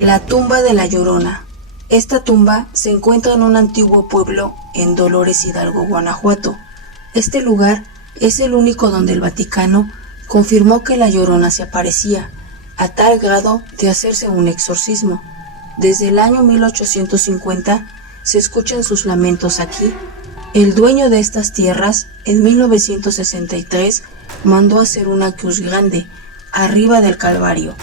La tumba de la Llorona. Esta tumba se encuentra en un antiguo pueblo en Dolores Hidalgo, Guanajuato. Este lugar es el único donde el Vaticano confirmó que la Llorona se aparecía, a tal grado de hacerse un exorcismo. Desde el año 1850 se escuchan sus lamentos aquí. El dueño de estas tierras, en 1963, mandó hacer una cruz grande, arriba del Calvario.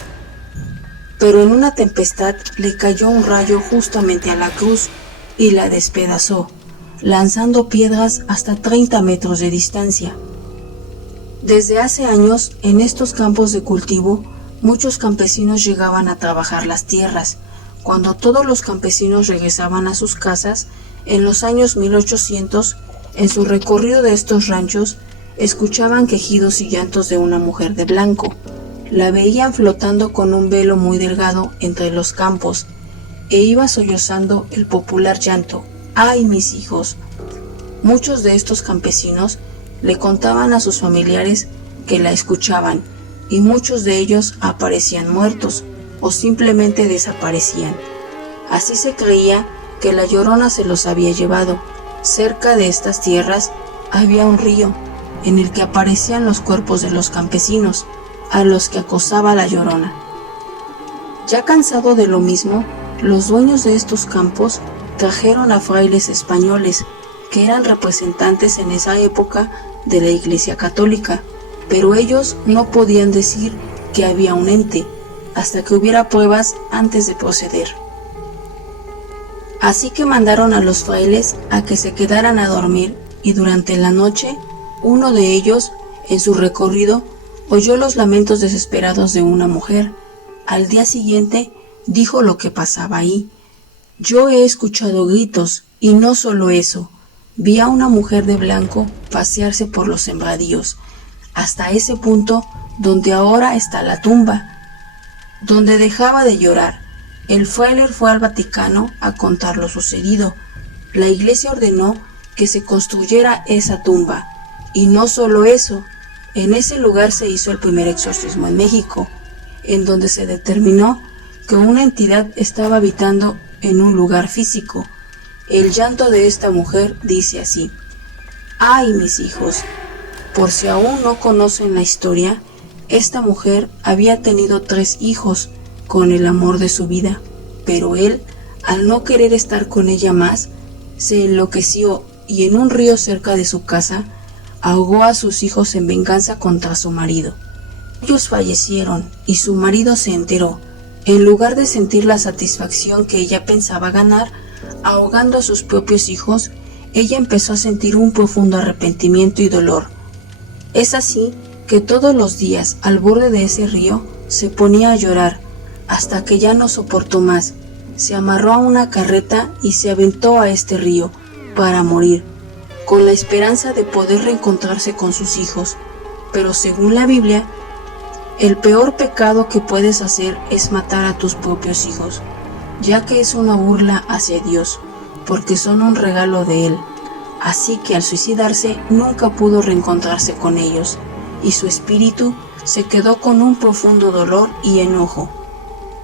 Pero en una tempestad le cayó un rayo justamente a la cruz y la despedazó, lanzando piedras hasta 30 metros de distancia. Desde hace años, en estos campos de cultivo, muchos campesinos llegaban a trabajar las tierras. Cuando todos los campesinos regresaban a sus casas, en los años 1800, en su recorrido de estos ranchos, escuchaban quejidos y llantos de una mujer de blanco. La veían flotando con un velo muy delgado entre los campos, e iba sollozando el popular llanto: ¡ay, mis hijos! Muchos de estos campesinos le contaban a sus familiares que la escuchaban, y muchos de ellos aparecían muertos o simplemente desaparecían. Así se creía que la Llorona se los había llevado. Cerca de estas tierras había un río en el que aparecían los cuerpos de los campesinos, a los que acosaba la Llorona. Ya cansado de lo mismo, los dueños de estos campos trajeron a frailes españoles, que eran representantes en esa época de la Iglesia Católica, pero ellos no podían decir que había un ente, hasta que hubiera pruebas antes de proceder. Así que mandaron a los frailes a que se quedaran a dormir, y durante la noche, uno de ellos, en su recorrido, oyó los lamentos desesperados de una mujer. Al día siguiente dijo lo que pasaba ahí: yo he escuchado gritos, y no solo eso, vi a una mujer de blanco pasearse por los sembradíos, hasta ese punto donde ahora está la tumba, donde dejaba de llorar. El fraile fue al Vaticano a contar lo sucedido. La iglesia ordenó que se construyera esa tumba, y no solo eso, en ese lugar se hizo el primer exorcismo en México, en donde se determinó que una entidad estaba habitando en un lugar físico. El llanto de esta mujer dice así: ¡ay, mis hijos! Por si aún no conocen la historia, esta mujer había tenido 3 hijos con el amor de su vida, pero él, al no querer estar con ella más, se enloqueció y en un río cerca de su casa ahogó a sus hijos en venganza contra su marido. Ellos fallecieron y su marido se enteró. En lugar de sentir la satisfacción que ella pensaba ganar ahogando a sus propios hijos, ella empezó a sentir un profundo arrepentimiento y dolor. Es así que todos los días al borde de ese río se ponía a llorar, hasta que ya no soportó más. Se amarró a una carreta y se aventó a este río para morir, con la esperanza de poder reencontrarse con sus hijos. Pero según la Biblia, el peor pecado que puedes hacer es matar a tus propios hijos, ya que es una burla hacia Dios, porque son un regalo de Él. Así que al suicidarse nunca pudo reencontrarse con ellos, y su espíritu se quedó con un profundo dolor y enojo,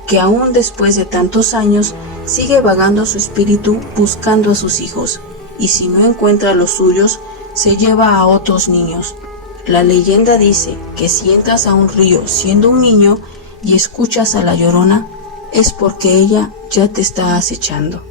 que aún después de tantos años sigue vagando su espíritu buscando a sus hijos, y si no encuentra a los suyos, se lleva a otros niños. La leyenda dice que si entras a un río siendo un niño y escuchas a la Llorona, es porque ella ya te está acechando.